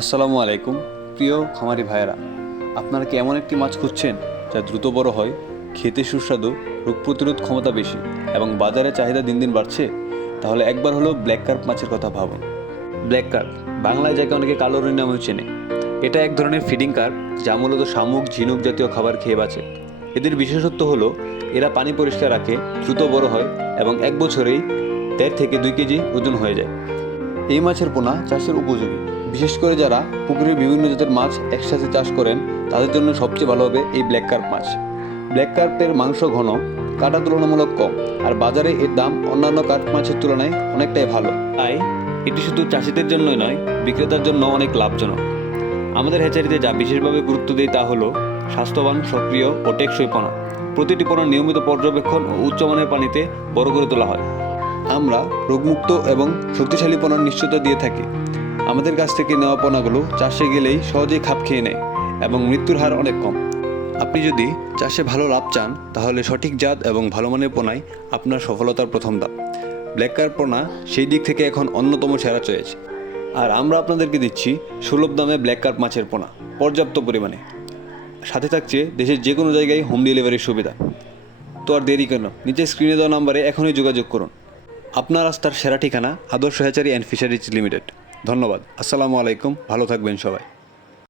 আসসালামু আলাইকুম, প্রিয় খামারি ভাইয়েরা। আপনারা কি এমন একটি মাছ খুঁজছেন যা দ্রুত বড় হয়, খেতে সুস্বাদু, রোগ প্রতিরোধ ক্ষমতা বেশি এবং বাজারে চাহিদা দিন দিন বাড়ছে? তাহলে একবার হলো ব্ল্যাক কার্প মাছের কথা ভাবুন। ব্ল্যাক কার্প, বাংলায় যাকে অনেকে কালো রুই নামেও চেনে। এটা এক ধরনের ফিডিং কার্প যা মূলত শামুক, ঝিনুক জাতীয় খাবার খেয়ে বাঁচে। এদের বিশেষত্ব হলো, এরা পানি পরিষ্কার রাখে, দ্রুত বড় হয় এবং এক বছরেই দেড় থেকে দুই কেজি ওজন হয়ে যায়। এই মাছের পোনা চাষের উপযোগী। বিশেষ করে যারা পুকুরের বিভিন্ন জাতের মাছ একসাথে চাষ করেন, তাদের জন্য সবচেয়ে ভালো হবে এই ব্ল্যাক কার্প মাছ। ব্ল্যাক কার্পের মাংস ঘন, কাটা তুলনামূলক কম, আর বাজারে এর দাম অন্যান্য কার্প মাছের তুলনায় অনেকটাই ভালো। তাই এটি শুধু চাষিদের জন্যই নয়, বিক্রেতার জন্য অনেক লাভজনক। আমাদের হ্যাচারিতে যা বিশেষভাবে গুরুত্ব দেয় তা হলো স্বাস্থ্যবান, সক্রিয় ও টেকসই পোনা। প্রতিটি পোনার নিয়মিত পর্যবেক্ষণ ও উচ্চমানের পানিতে বড় করে তোলা হয়। আমরা রোগমুক্ত এবং শক্তিশালী পোনার নিশ্চয়তা দিয়ে থাকি। আমাদের কাছ থেকে নেওয়া পোনাগুলো চাষে গেলেই সহজেই খাপ খেয়ে নেয় এবং মৃত্যুর হার অনেক কম। আপনি যদি চাষে ভালো লাভ চান, তাহলে সঠিক জাত এবং ভালো মানের পোনাই আপনার সফলতার প্রথম ধাপ। ব্ল্যাক কার পোনা সেই দিক থেকে এখন অন্যতম সেরা চয়েছে আর আমরা আপনাদেরকে দিচ্ছি সুলভ দামে ব্ল্যাক কার্প মাছের পোনা, পর্যাপ্ত পরিমাণে। সাথে থাকছে দেশের যে কোনো জায়গায় হোম ডেলিভারির সুবিধা। তো আর দেরি কেন? নিচে স্ক্রিনে দেওয়া নাম্বারে এখনই যোগাযোগ করুন। আপনার রাস্তার সেরা ঠিকানা আদর্শ হ্যাচারি অ্যান্ড ফিশারিজ লিমিটেড। ধন্যবাদ। আসসালামু আলাইকুম। ভালো থাকবেন সবাই।